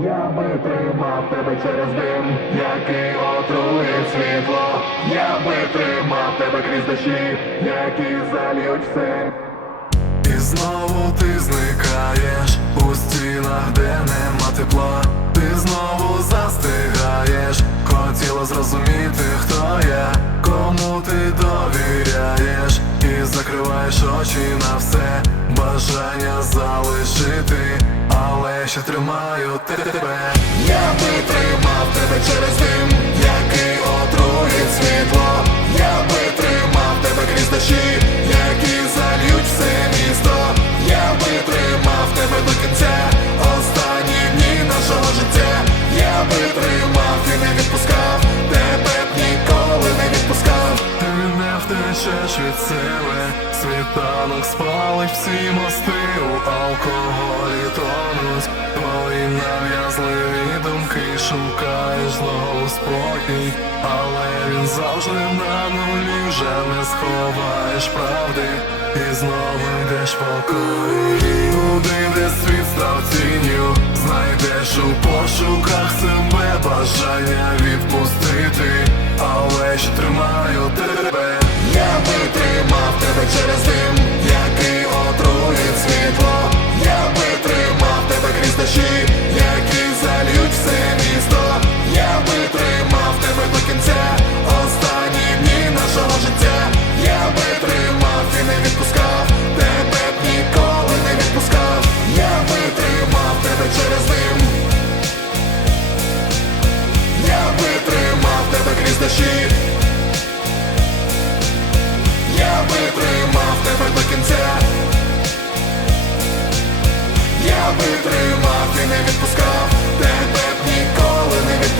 Я би тримав тебе через дим, який отруїть світло. Я би тримав тебе крізь дощі, які зальють все. І знову ти зникаєш у стінах, де нема тепла. Ти знову застигаєш, хотіла зрозуміти, хто я, кому ти довіряєш, і закриваєш очі на все, бажання залишити, ще тримаю тебе. Я би не від сили, світанок спалить всі мости у алкоголі тонуть. Твої нав'язливі думки шукаєш знову спокій, але він завжди на нулі вже не сховаєш правди, і знову йдеш по колії. Туди, де світ став тінню, знайдеш у пошуках себе бажання відпустити, через дим, який отруїть світло. Я би тримав тебе крізь дощі, які зальють все місто. Я би тримав тебе до кінця, останні дні нашого життя. Я би тримав і не відпускав, тебе б ніколи не відпускав. Я би тримав тебе через дим. Я би тримав тебе крізь дощі. Завжди не відпускав, тебе б ніколи не відпускав